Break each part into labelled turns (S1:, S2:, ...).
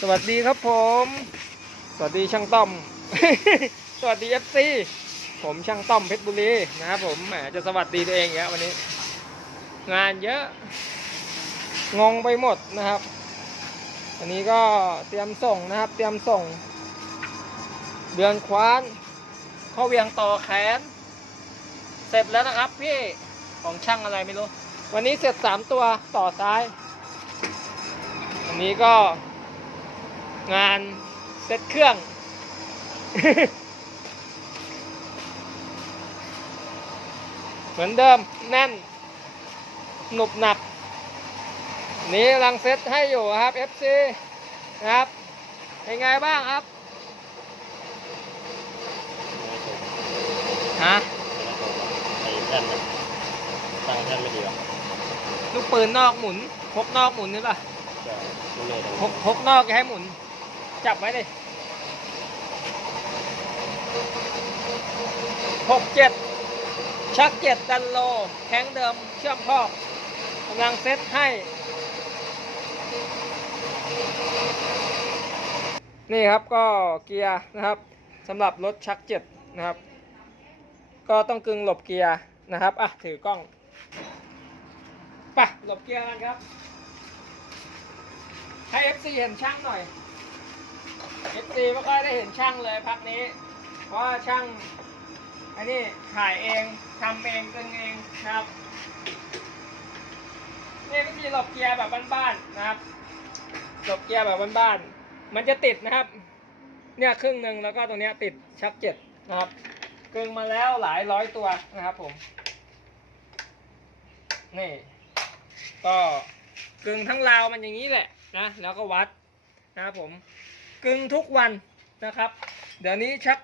S1: สวัสดีครับผม สวัสดีช่างต้อม สวัสดีเอฟซีผมช่างต้อมเพชรบุรีนะครับผมแหมจะสวัสดีตัวเองอย่างวันนี้ งานเยอะ งงไปหมดนะครับ อันนี้ก็เตรียมส่งนะครับ เตรียมส่ง เดือนคว้าน ข้าเวียงต่อแขน เสร็จแล้วนะครับพี่ของช่างอะไรไม่รู้ วันนี้เสร็จสามตัวต่อซ้าย อันนี้ก็ งานเซ็ตเครื่อง เหมือนเดิมแน่น หนุบหนับ นี่กำลังเซ็ตให้อยู่ครับ FC นะครับเป็นไงบ้างครับฮะ
S2: ไอ้แท่นมันตั้งแท่นไม่ดีหรอก
S1: ลูกปืนนอกหมุนพกนอกหมุนนี่ป่ะ
S2: ก็ไม่เลย
S1: พกพกนอกอย่าให้หมุน จับไว้เลยหกเจ็ดชักเจ็ดดันโล แข้งเดิมเชื่อมพอกกำลังเซตให้ นี่ครับก็เกียร์นะครับสำหรับรถชักเจ็ดนะครับ ก็ต้องกึงหลบเกียร์นะครับ อะ ถือกล้องไปะหลบเกียร์กันครับ ให้ FC เห็นช่างหน่อย FC ไม่ค่อยได้เห็นช่างเลยพักนี้ เพราะว่าช่างอันนี้ถ่ายเองทำเองตึงเองนะครับนี่วิธีหลบเกียร์แบบบ้านๆนะครับหลบเกียร์แบบบ้านๆมันจะติดนะครับ เนี่ยครึ่งหนึ่งแล้วก็ตรงเนี้ยติดชักเจ็ดนะครับเกึงมาแล้วหลายร้อยตัวนะครับผม นี่ ก็กึงทั้งราวมันอย่างนี้แหละนะแล้วก็วัดนะครับผม กึงทุกวันนะครับ เดี๋ยวนี้ชัก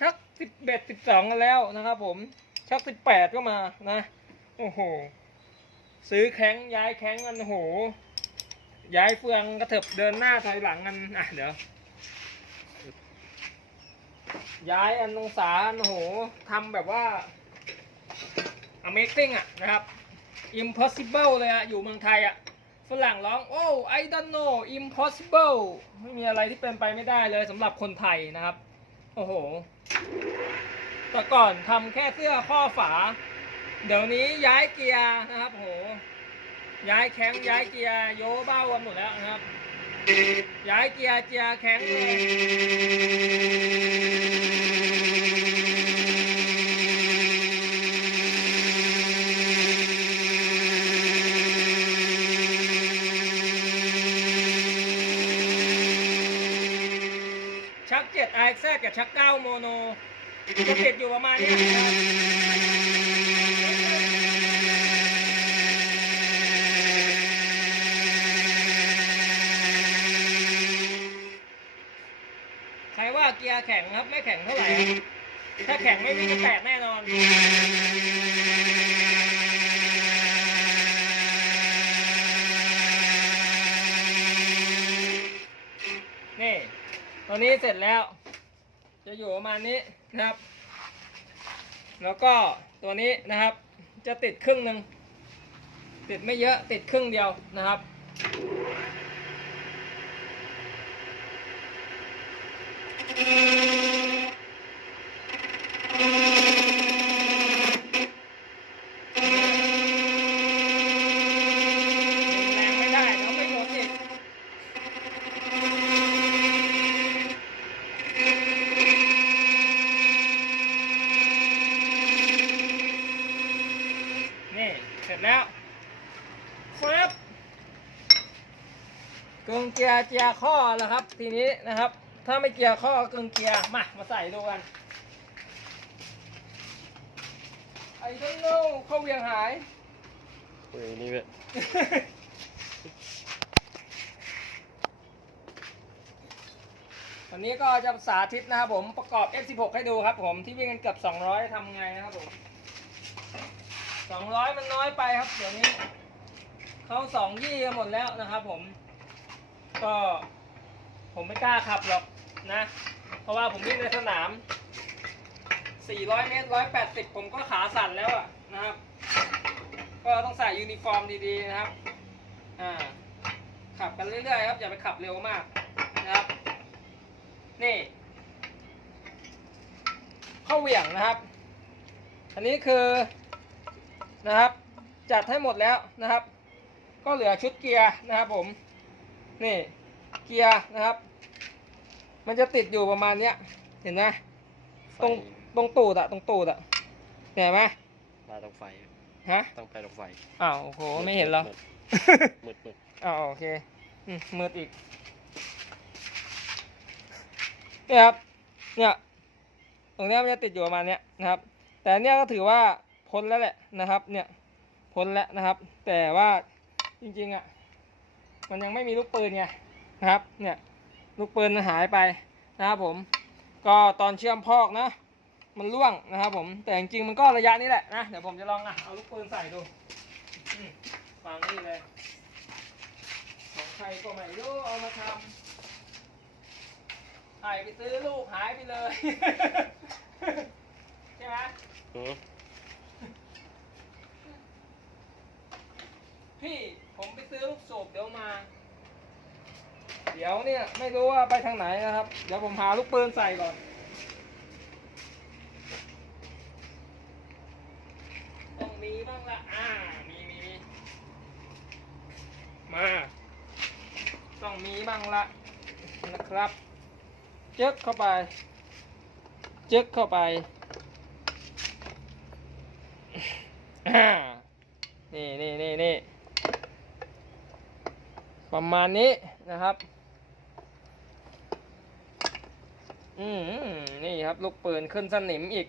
S1: ชักสิบเอ็ดสิบสองกันแล้วนะครับ ผมชักสิบแปดก็มานะโอ้โหซื้อแข้งย้ายแข้งกันโอ้โห ย้ายเฟืองกระเถิบเดินหน้าถอยหลังกันอะเดี๋ยวย้ายอันองศาอันโอ้โหทำแบบว่า Amazing อะนะครับ impossible เลยอะอยู่เมืองไทยอะ ฝรั่งร้องโอ้ I don't know impossible ไม่มีอะไรที่เป็นไปไม่ได้เลยสำหรับคนไทยนะครับ โอ้โห แต่ก่อนทำแค่เสื้อข้อฝา เดี๋ยวนี้ย้ายเกียร์นะครับโอ้โหย้ายแข้งย้ายเกียร์โยเบ้าหมดแล้วนะครับ ย้ายเกียร์เกียร์แข้งเลย กเจ็ดไอแซกับชักเก้าโมโนจะติดอยู่ประมาณนี้ใครว่าเกียร์แข็งครับไม่แข็งเท่าไหร่ ถ้าแข็งไม่มีจะแตกแน่นอนนี่ตัวนี้เสร็จแล้ว จะอยู่ประมาณนี้นะครับ แล้วก็ตัวนี้นะครับ จะติดครึ่งหนึ่งติดไม่เยอะติดครึ่งเดียวนะครับแรงไม่ได้เราไม่หมดอีก นี่ เสร็จแล้วครับ กึงเกียร์เจียร์ข้อแล้วครับ ทีนี้นะครับ ถ้าไม่เกียร์ข้อกึงเกียร์มามาใส่ดูกันไอ้ต้นโน่เข้าเวียงหาย
S2: เฮ้ยนี่เว้ย
S1: วันนี้ก็จะสาธิตนะครับผมประกอบ F16 ให้ดูครับผมที่วิ่งกันเกือบ 200ทำไงนะครับผม 200 มันน้อยไปครับ เดี๋ยวนี้ เขาสองยี่กันหมดแล้วนะครับผม ก็ ผมไม่กล้าขับหรอกนะ เพราะว่าผมวิ่งในสนาม 400 เมตร 180 ผมก็ขาสั่นแล้วอะนะครับ ก็ต้องใส่ยูนิฟอร์มดีๆนะครับ อ่า ขับกันเรื่อยๆครับ อย่าไปขับเร็วมากนะครับ นี่เข้าเหวี่ยงนะครับ อันนี้คือนะครับ จัดให้หมดแล้วนะครับ ก็เหลือชุดเกียร์นะครับผม นี่เกียร์นะครับ มันจะติดอยู่ประมาณเนี้ย เห็นไหมตรงตรงตูดอะตรงตูดอะเห็นไหม
S2: ลาตรงไฟ
S1: ฮะ
S2: ต้องไปตรงไฟ
S1: อ้าวโอ้โหไม่เห็นเหรอ
S2: มืดมืด
S1: อ้าวโอเคอืมมืดอีกเนี่ยครับเนี่ยตรงเนี้ยมันจะติดอยู่ประมาณเนี้ยนะครับ แต่อันเนี้ยก็ถือว่าพ้นแล้วแหละนะครับ เนี่ยพ้นแล้วนะครับ แต่ว่าจริงๆอะ มันยังไม่มีลูกปืนไงนะครับ เนี่ยลูกปืนมันหายไปนะครับผม ก็ตอนเชื่อมพอกนะ มันร่วงนะครับผม แต่จริงๆมันก็ระยะนี้แหละนะ เดี๋ยวผมจะลองอะเอาลูกปืนใส่ดูอืมวางนี่เลยของใครก็ไม่รู้เอามาทำหายไปซื้อลูกหายไปเลย ใช่ไหม
S2: หือ
S1: พี่ ผมไปซื้อลูกสูบเดี๋ยวมา เดี๋ยวเนี่ยไม่รู้ว่าไปทางไหนนะครับ เดี๋ยวผมหาลูกปืนใส่ก่อนต้องมีบ้างละอ่ามีมีมีมาต้องมีบ้างละนะครับจึ๊กเข้าไปจึ๊กเข้าไปนี่นี่นี่นี่ ประมาณนี้นะครับ อืมนี่ครับ ลูกปืนขึ้นสนิมอีก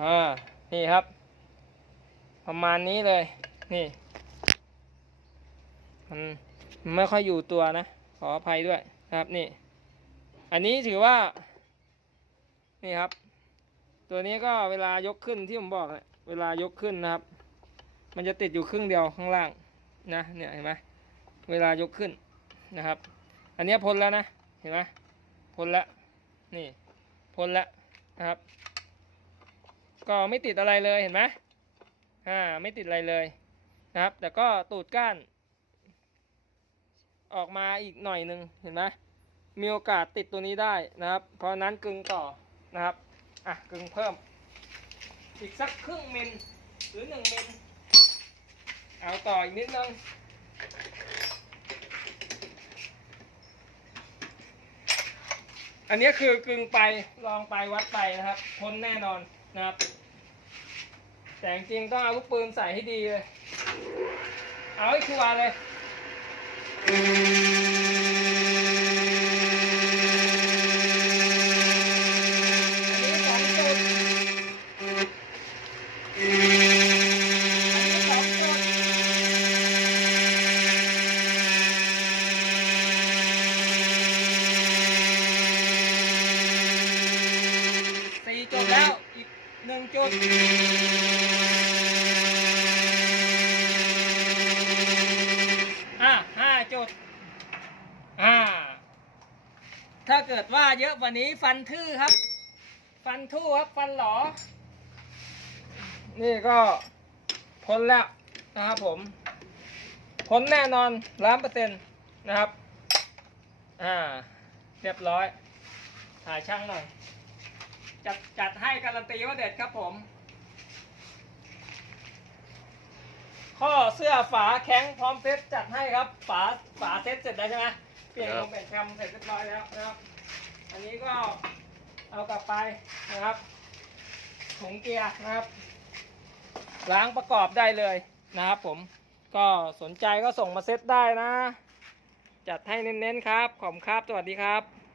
S1: อ่า นี่ครับ ประมาณนี้เลย นี่ มันไม่ค่อยอยู่ตัวนะ ขออภัยด้วยนะครับนี่ อันนี้ถือว่า นี่ครับ ตัวนี้ก็เวลายกขึ้นที่ผมบอก เวลายกขึ้นนะครับ มันจะติดอยู่ครึ่งเดียวข้างล่างนะเนี่ยเห็นไหมเวลายกขึ้นนะครับ อันนี้พ้นแล้วนะเห็นไหมพ้นแล้วนี่พ้นแล้วนะครับ ก็ไม่ติดอะไรเลยเห็นไหมอ่าไม่ติดอะไรเลยนะครับ แต่ก็ตูดก้าน ออกมาอีกหน่อยหนึ่งเห็นไหมมีโอกาสติดตัวนี้ได้นะครับ เพราะฉะนั้นกึงต่อนะครับ อะกึงเพิ่ม อีกสักครึ่งมิลหรือหนึ่งมิล เอาต่ออีกนิดนึงอันนี้คือกึ่งไปลองไปวัดไปนะครับพ้นแน่นอนนะครับ แต่จริงต้องเอาลูกปืนใส่ให้ดีเลย เอาให้ชัวร์เลย เกิดว่าเยอะกว่านี้ฟันทื่อครับ ฟันทู่ครับ ฟันหลอ นี่ก็พ้นแล้วนะครับผม พ้นแน่นอนล้านเปอร์เซ็นต์นะครับ อ่า เรียบร้อย ถ่ายช่างหน่อย จัดจัดให้การันตีว่าเด็ดครับผม ข้อเสื้อฝาแข้งพร้อมเซ็ตจัดให้ครับ ฝาฝาเซ็ตเสร็จแล้วใช่ไหม ปลี่ยนลมเปลี่ยนแคมเสร็จเรียบร้อยแล้วนะครับ อันนี้ก็เอากลับไปนะครับถุงเกียร์นะครับ ล้างประกอบได้เลยนะครับผมก็สนใจก็ส่งมาเซ็ตได้นะ จัดให้เน้นๆครับ ขอบคุณครับ สวัสดีครับ